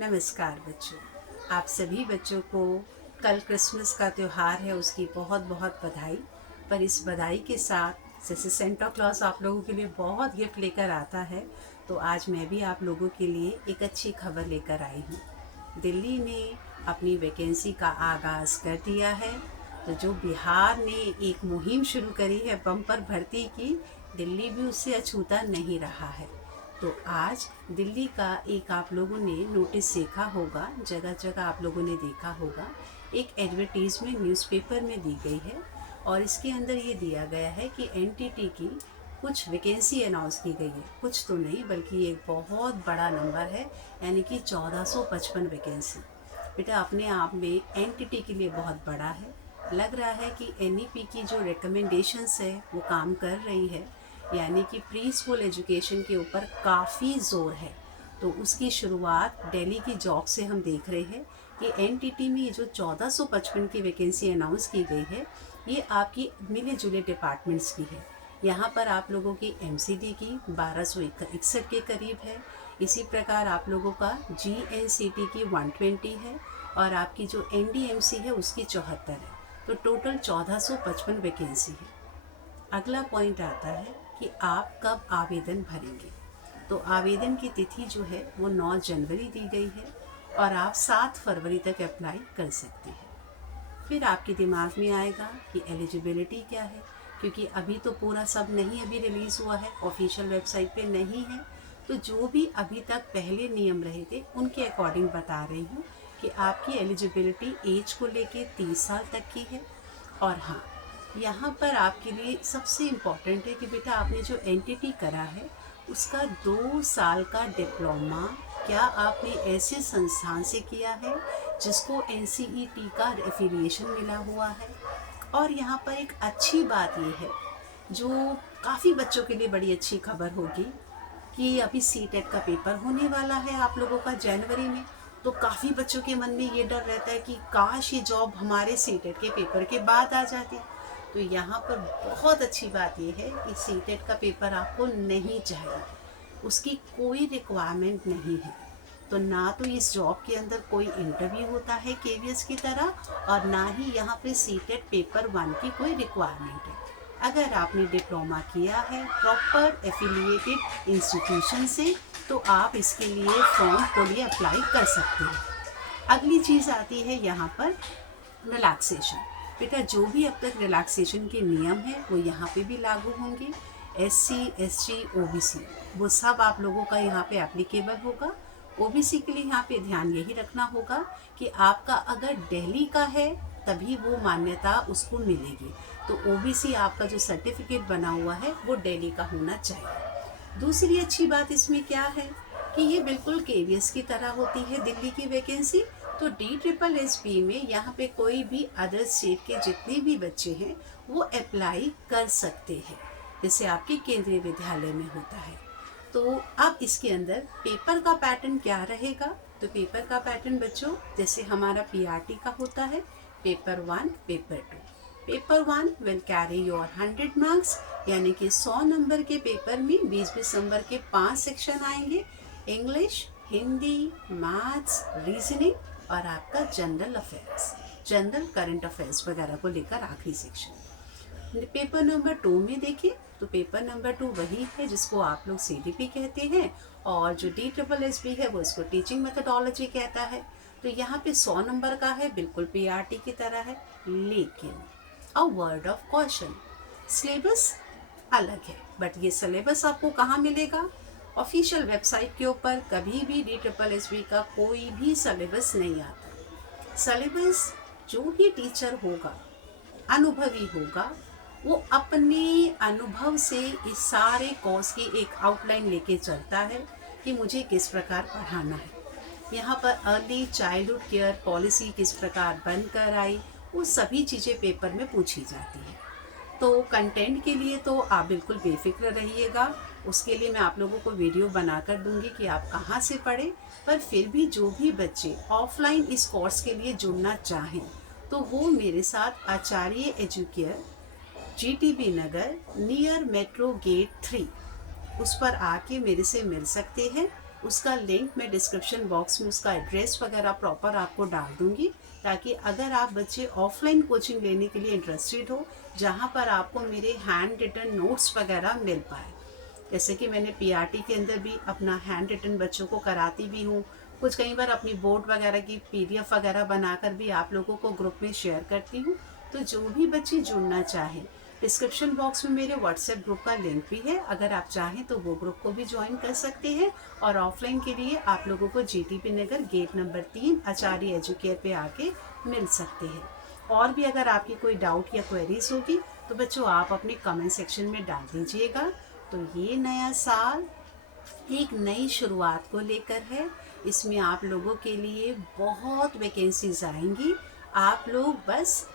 नमस्कार बच्चों। आप सभी बच्चों को कल क्रिसमस का त्यौहार है, उसकी बहुत बहुत बधाई। पर इस बधाई के साथ जैसे सेंटा क्लॉज आप लोगों के लिए बहुत गिफ्ट लेकर आता है, तो आज मैं भी आप लोगों के लिए एक अच्छी खबर लेकर आई हूँ। दिल्ली ने अपनी वैकेंसी का आगाज़ कर दिया है। तो जो बिहार ने एक मुहिम शुरू करी है बम्पर भर्ती की, दिल्ली भी उससे अछूता नहीं रहा है। तो आज दिल्ली का एक आप लोगों ने नोटिस देखा होगा, जगह जगह आप लोगों ने देखा होगा, एक एडवर्टीजमेंट न्यूज़पेपर में दी गई है। और इसके अंदर ये दिया गया है कि एनटीटी की कुछ वैकेंसी अनाउंस की गई है। कुछ तो नहीं बल्कि एक बहुत बड़ा नंबर है, यानी कि 1455 वैकेंसी। बेटा अपने आप में एनटीटी के लिए बहुत बड़ा है। लग रहा है कि एनईपी की जो रिकमेंडेशंस है वो काम कर रही है, यानी कि प्री स्कूल एजुकेशन के ऊपर काफ़ी ज़ोर है। तो उसकी शुरुआत दिल्ली की जॉब से हम देख रहे हैं कि एनटीटी में ये जो 1455 की वैकेंसी अनाउंस की गई है, ये आपकी मिले जुले डिपार्टमेंट्स की है। यहाँ पर आप लोगों की एमसीडी की 1261 के करीब है। इसी प्रकार आप लोगों का जीएनसीटी की 120 है और आपकी जो एनडीएमसी है उसकी 74 है। तो टोटल 1455 वैकेंसी है। अगला पॉइंट आता है कि आप कब आवेदन भरेंगे। तो आवेदन की तिथि जो है वो 9 जनवरी दी गई है और आप 7 फरवरी तक अप्लाई कर सकते हैं। फिर आपके दिमाग में आएगा कि एलिजिबिलिटी क्या है, क्योंकि अभी तो पूरा सब नहीं अभी रिलीज़ हुआ है, ऑफिशियल वेबसाइट पे नहीं है। तो जो भी अभी तक पहले नियम रहे थे उनके अकॉर्डिंग बता रही हूँ कि आपकी एलिजिबिलिटी एज को लेके 30 साल तक की है। और हाँ, यहाँ पर आपके लिए सबसे इम्पॉर्टेंट है कि बेटा आपने जो एनटीटी करा है उसका 2 साल का डिप्लोमा क्या आपने ऐसे संस्थान से किया है जिसको एनसीईटी का एफिलिएशन मिला हुआ है। और यहाँ पर एक अच्छी बात ये है, जो काफ़ी बच्चों के लिए बड़ी अच्छी खबर होगी, कि अभी सीटेट का पेपर होने वाला है आप लोगों का जनवरी में। तो काफ़ी बच्चों के मन में ये डर रहता है कि काश ये जॉब हमारे सीटेट के पेपर के बाद आ जाती। तो यहाँ पर बहुत अच्छी बात यह है कि सीटेट का पेपर आपको नहीं चाहिए, उसकी कोई रिक्वायरमेंट नहीं है। तो ना तो इस जॉब के अंदर कोई इंटरव्यू होता है केवीएस की तरह, और ना ही यहाँ पे सीटेट पेपर 1 की कोई रिक्वायरमेंट है। अगर आपने डिप्लोमा किया है प्रॉपर एफिलिएटेड इंस्टीट्यूशन से, तो आप इसके लिए फॉर्म को लिए अप्लाई कर सकते हैं। अगली चीज़ आती है यहाँ पर रिलैक्सेशन। बेटा जो भी अब तक रिलैक्सेशन के नियम हैं वो यहाँ पे भी लागू होंगे। एससी, एसटी, ओबीसी वो सब आप लोगों का यहाँ पे एप्लीकेबल होगा। ओबीसी के लिए यहाँ पे ध्यान यही रखना होगा कि आपका अगर दिल्ली का है तभी वो मान्यता उसको मिलेगी। तो ओबीसी आपका जो सर्टिफिकेट बना हुआ है वो दिल्ली का होना चाहिए। दूसरी अच्छी बात इसमें क्या है कि ये बिल्कुल केवीएस की तरह होती है दिल्ली की वैकेंसी। तो DSSB में यहाँ पे कोई भी अदर स्टेट के जितने भी बच्चे हैं वो अप्लाई कर सकते हैं, जैसे आपके केंद्रीय विद्यालय में होता है। तो अब इसके अंदर पेपर का पैटर्न क्या रहेगा। तो पेपर का पैटर्न बच्चों जैसे हमारा पीआरटी का होता है, paper 1, paper 2। Paper 1 will carry your 100 marks, यानी कि 100 नंबर के पेपर में 20-20 नंबर के 5 सेक्शन आएंगे। इंग्लिश, हिंदी, मैथ्स, रीजनिंग और आपका general affairs, general current affairs वगैरह को लेकर आखिरी सेक्शन। पेपर नंबर 2 में देखिए तो पेपर नंबर 2 वही है जिसको आप लोग सीडीपी कहते हैं, और जो DSSB है वो इसको टीचिंग मेथडोलॉजी कहता है। तो यहाँ पे 100 नंबर का है, बिल्कुल पीआरटी की तरह है। लेकिन a word of caution, syllabus अलग है। बट ये सिलेबस आपको कहाँ मिलेगा? ऑफिशियल वेबसाइट के ऊपर कभी भी DSSB का कोई भी सिलेबस नहीं आता। सिलेबस जो भी टीचर होगा, अनुभवी होगा, वो अपने अनुभव से इस सारे कोर्स की एक आउटलाइन लेके चलता है कि मुझे किस प्रकार पढ़ाना है। यहाँ पर अर्ली चाइल्डहुड केयर पॉलिसी किस प्रकार बनकर आई, वो सभी चीज़ें पेपर में पूछी जाती है। तो कंटेंट के लिए तो आप बिल्कुल बेफिक्र रहिएगा, उसके लिए मैं आप लोगों को वीडियो बनाकर दूंगी कि आप कहाँ से पढ़ें। पर फिर भी जो भी बच्चे ऑफलाइन इस कोर्स के लिए जुड़ना चाहें तो वो मेरे साथ आचार्य एजुकेयर, GTB नगर, नियर मेट्रो गेट 3 उस पर आके मेरे से मिल सकते हैं। उसका लिंक मैं डिस्क्रिप्शन बॉक्स में उसका एड्रेस वगैरह प्रॉपर आपको डाल दूंगी, ताकि अगर आप बच्चे ऑफलाइन कोचिंग लेने के लिए इंटरेस्टेड हो, जहाँ पर आपको मेरे हैंड रिटन नोट्स वगैरह मिल पाए। जैसे कि मैंने पीआरटी के अंदर भी अपना हैंड रिटन बच्चों को कराती भी हूँ, कुछ कई बार अपनी बोर्ड वगैरह की पीडीएफ वगैरह बनाकर भी आप लोगों को ग्रुप में शेयर करती हूँ। तो जो भी बच्चे जुड़ना चाहें, डिस्क्रिप्शन बॉक्स में मेरे व्हाट्सएप ग्रुप का लिंक भी है, अगर आप चाहें तो वो ग्रुप को भी ज्वाइन कर सकते हैं। और ऑफलाइन के लिए आप लोगों को जीटीपी नगर गेट नंबर 3 आचार्य एजुकेयर पे आके मिल सकते हैं। और भी अगर आपकी कोई डाउट या क्वेरीज होगी तो बच्चों आप अपने कमेंट सेक्शन में डाल दीजिएगा। तो ये नया साल एक नई शुरुआत को लेकर है, इसमें आप लोगों के लिए बहुत वैकेंसीज आएंगी। आप लोग बस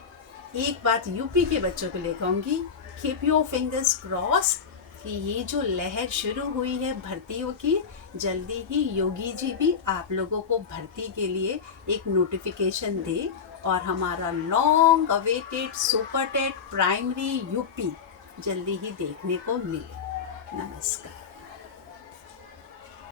एक बात यूपी के बच्चों को ले कहूँगी, कीप योर फिंगर्स क्रॉस कि ये जो लहर शुरू हुई है भर्तियों की, जल्दी ही योगी जी भी आप लोगों को भर्ती के लिए एक नोटिफिकेशन दे और हमारा long awaited super TET primary UP जल्दी ही देखने को मिले। नमस्कार।